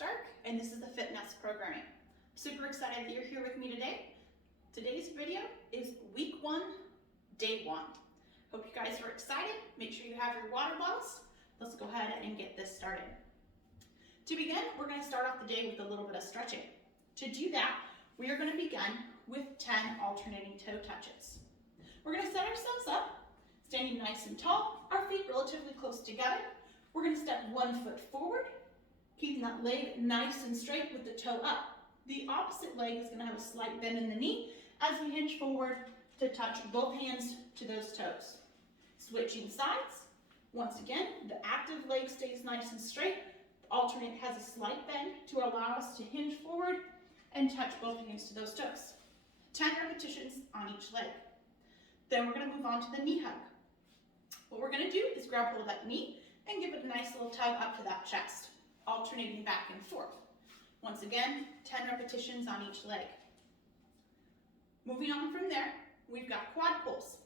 Stark, and this is the FITNEST programming. Super excited that you're here with me today. Today's video is week 1, day 1. Hope you guys are excited. Make sure you have your water bottles. Let's go ahead and get this started. To begin, we're going to start off the day with a little bit of stretching. To do that, we are going to begin with 10 alternating toe touches. We're going to set ourselves up, standing nice and tall, our feet relatively close together. We're going to step 1 foot forward, keeping that leg nice and straight with the toe up. The opposite leg is going to have a slight bend in the knee as we hinge forward to touch both hands to those toes. Switching sides. Once again, the active leg stays nice and straight. The alternate has a slight bend to allow us to hinge forward and touch both hands to those toes. 10 repetitions on each leg. Then we're going to move on to the knee hug. What we're going to do is grab hold of that knee and give it a nice little tug up to that chest, alternating back and forth. Once again, 10 repetitions on each leg. Moving on from there, we've got quad pulls.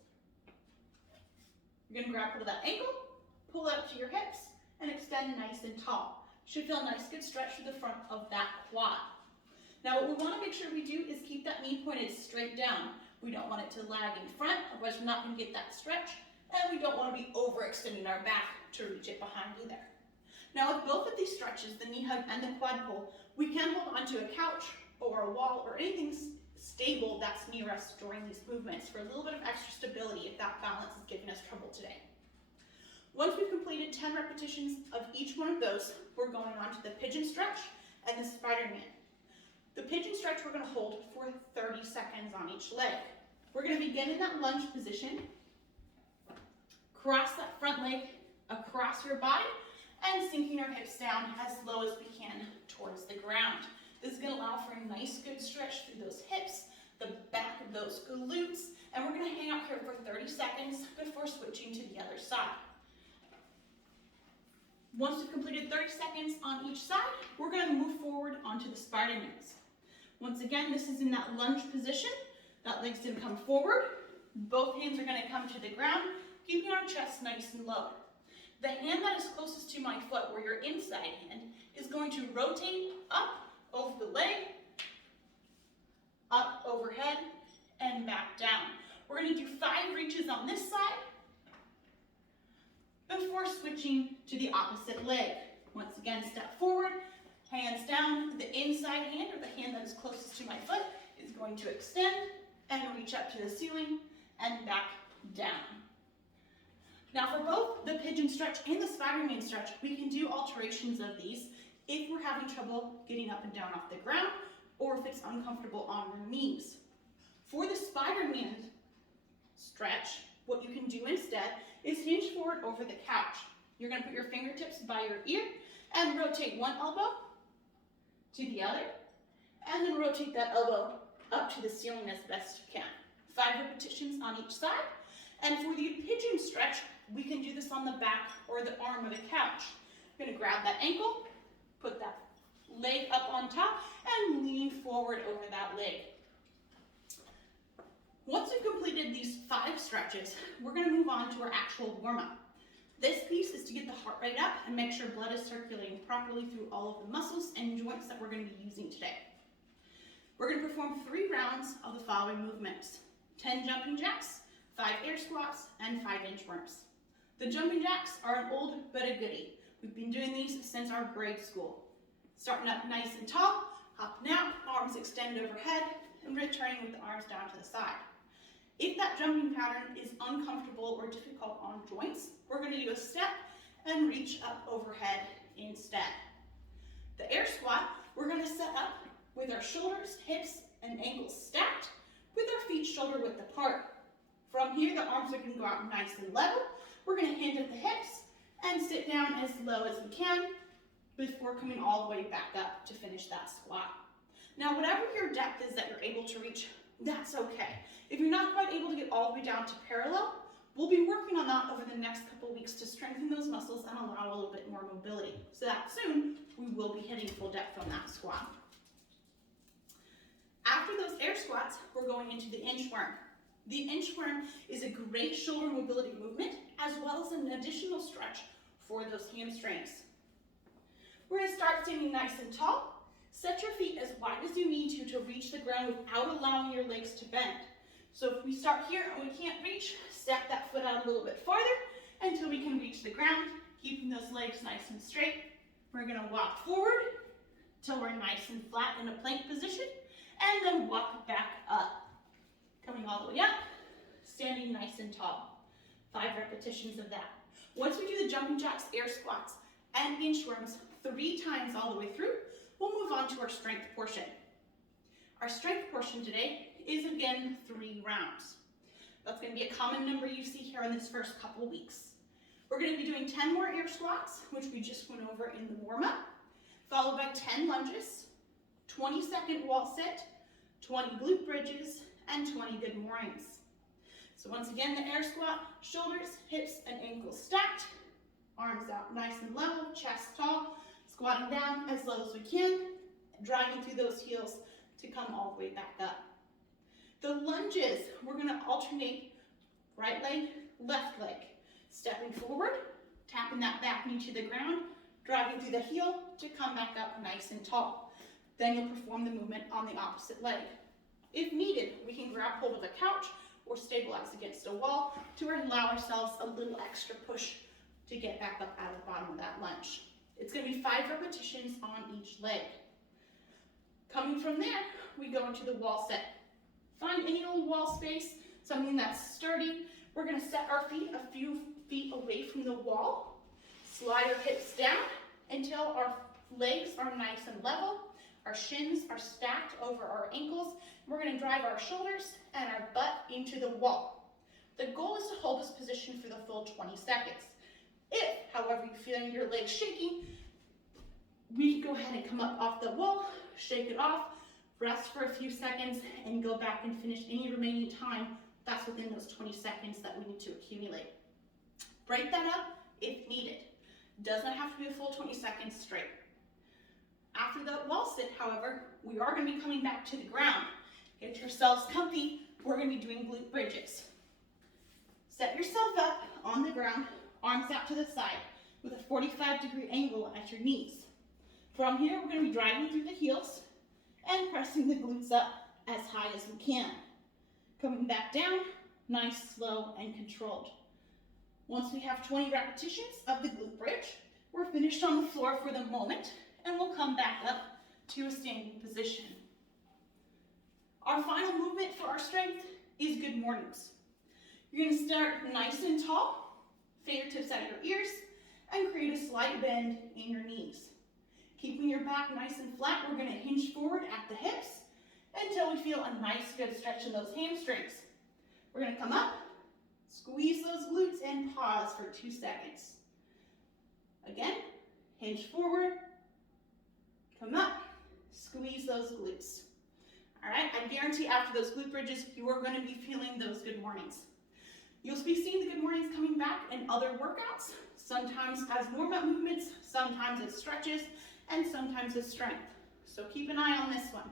You're going to grab hold of that ankle, pull up to your hips, and extend nice and tall. Should feel a nice good stretch through the front of that quad. Now what we want to make sure we do is keep that knee pointed straight down. We don't want it to lag in front, otherwise we're not going to get that stretch, and we don't want to be overextending our back to reach it behind either. Now with both of these stretches, the knee hug and the quad pull, we can hold onto a couch or a wall or anything stable that's near us during these movements for a little bit of extra stability if that balance is giving us trouble today. Once we've completed 10 repetitions of each one of those, we're going on to the pigeon stretch and the Spider-Man. The pigeon stretch we're going to hold for 30 seconds on each leg. We're going to begin in that lunge position, cross that front leg across your body, and sinking our hips down as low as we can towards the ground. This is going to allow for a nice good stretch through those hips, the back of those glutes, and we're going to hang out here for 30 seconds before switching to the other side. Once we've completed 30 seconds on each side, we're going to move forward onto the Spider-Mans. Once again, this is in that lunge position. That leg's going to come forward. Both hands are going to come to the ground, keeping our chest nice and low. The hand that is closest to my foot, or your inside hand, is going to rotate up over the leg, up overhead, and back down. We're going to do 5 reaches on this side before switching to the opposite leg. Once again, step forward, hands down. The inside hand, or the hand that is closest to my foot, is going to extend and reach up to the ceiling and back down. Now for both the pigeon stretch and the Spider-Man stretch, we can do alterations of these if we're having trouble getting up and down off the ground, or if it's uncomfortable on your knees. For the Spider-Man stretch, what you can do instead is hinge forward over the couch. You're going to put your fingertips by your ear and rotate one elbow to the other, and then rotate that elbow up to the ceiling as best you can. 5 repetitions on each side. And for the pigeon stretch, we can do this on the back or the arm of the couch. You're going to grab that ankle, put that leg up on top, and lean forward over that leg. Once we've completed these 5 stretches, we're going to move on to our actual warm-up. This piece is to get the heart rate up and make sure blood is circulating properly through all of the muscles and joints that we're going to be using today. We're going to perform 3 rounds of the following movements: 10 jumping jacks, 5 air squats, and 5 inchworms. The jumping jacks are an old but a goodie. We've been doing these since our grade school. Starting up nice and tall, hopping out, arms extend overhead, and returning with the arms down to the side. If that jumping pattern is uncomfortable or difficult on joints, we're going to do a step and reach up overhead instead. The air squat, we're going to set up with our shoulders, hips, and ankles stacked, with our feet shoulder width apart. From here, the arms are going to go out nice and level. We're going to hinge at the hips and sit down as low as we can before coming all the way back up to finish that squat. Now, whatever your depth is that you're able to reach, that's okay. If you're not quite able to get all the way down to parallel, we'll be working on that over the next couple weeks to strengthen those muscles and allow a little bit more mobility. So that soon, we will be hitting full depth on that squat. After those air squats, we're going into the inchworm. The inchworm is a great shoulder mobility movement, as well as an additional stretch for those hamstrings. We're going to start standing nice and tall. Set your feet as wide as you need to reach the ground without allowing your legs to bend. So if we start here and we can't reach, step that foot out a little bit farther until we can reach the ground, keeping those legs nice and straight. We're gonna walk forward till we're nice and flat in a plank position, and then walk back up. Coming all the way up, standing nice and tall. 5 repetitions of that. Once we do the jumping jacks, air squats, and inchworms 3 times all the way through, we'll move on to our strength portion. Our strength portion today is again 3 rounds. That's going to be a common number you see here in this first couple weeks. We're going to be doing 10 more air squats, which we just went over in the warm-up, followed by 10 lunges, 20-second wall sit, 20 glute bridges, and 20 good mornings. So once again, the air squat, shoulders, hips, and ankles stacked, arms out nice and level, chest tall, squatting down as low as we can, driving through those heels to come all the way back up. The lunges, we're going to alternate right leg, left leg, stepping forward, tapping that back knee to the ground, driving through the heel to come back up nice and tall. Then you'll perform the movement on the opposite leg. If needed, we can grab hold of a couch or stabilize against a wall to allow ourselves a little extra push to get back up out of the bottom of that lunge. It's going to be 5 repetitions on each leg. Coming from there, we go into the wall set. Find any old wall space, something that's sturdy. We're going to set our feet a few feet away from the wall. Slide our hips down until our legs are nice and level. Our shins are stacked over our ankles. We're going to drive our shoulders and our butt into the wall. The goal is to hold this position for the full 20 seconds. If, however, you're feeling your legs shaking, we can go ahead and come up off the wall, shake it off, rest for a few seconds, and go back and finish any remaining time that's within those 20 seconds that we need to accumulate. Break that up if needed. Does not have to be a full 20 seconds straight. After the wall sit, however, we are going to be coming back to the ground. Get yourselves comfy. We're going to be doing glute bridges. Set yourself up on the ground, arms out to the side with a 45-degree angle at your knees. From here, we're going to be driving through the heels and pressing the glutes up as high as we can. Coming back down, nice, slow, and controlled. Once we have 20 repetitions of the glute bridge, we're finished on the floor for the moment, and we'll come back up to a standing position. Our final movement for our strength is good mornings. You're going to start nice and tall, fingertips at your ears, and create a slight bend in your knees. Keeping your back nice and flat, we're going to hinge forward at the hips until we feel a nice good stretch in those hamstrings. We're going to come up, squeeze those glutes, and pause for 2 seconds. Again, hinge forward, come up, squeeze those glutes. All right, I guarantee after those glute bridges, you are going to be feeling those good mornings. You'll be seeing the good mornings coming back in other workouts, sometimes as warm-up movements, sometimes as stretches, and sometimes as strength. So keep an eye on this one.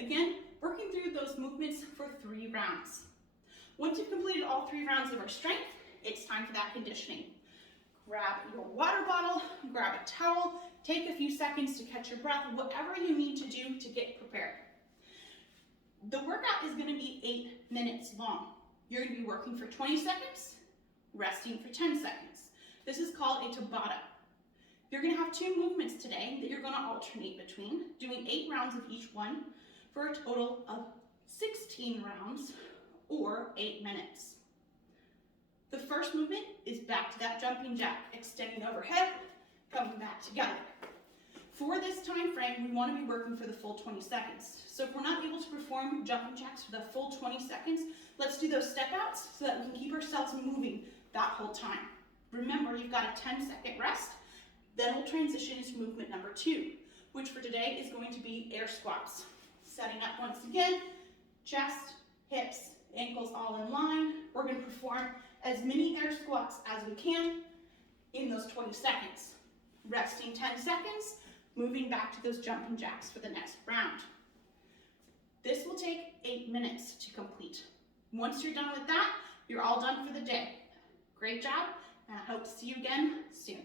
Again, working through those movements for 3 rounds. Once you've completed all 3 rounds of our strength, it's time for that conditioning. Grab your water bottle, grab a towel, take a few seconds to catch your breath, whatever you need to do to get prepared. The workout is going to be 8 minutes long. You're going to be working for 20 seconds, resting for 10 seconds. This is called a Tabata. You're going to have 2 movements today that you're going to alternate between, doing 8 rounds of each one for a total of 16 rounds or 8 minutes. The first movement is back to that jumping jack, extending overhead, coming back together. For this time frame, we want to be working for the full 20 seconds. So if we're not able to perform jumping jacks for the full 20 seconds, let's do those step outs so that we can keep ourselves moving that whole time. Remember, you've got a 10-second rest. Then we'll transition into movement number 2, which for today is going to be air squats. Setting up once again, chest, hips, ankles all in line. We're going to perform as many air squats as we can in those 20 seconds. Resting 10 seconds, moving back to those jumping jacks for the next round. This will take 8 minutes to complete. Once you're done with that, you're all done for the day. Great job, and I hope to see you again soon.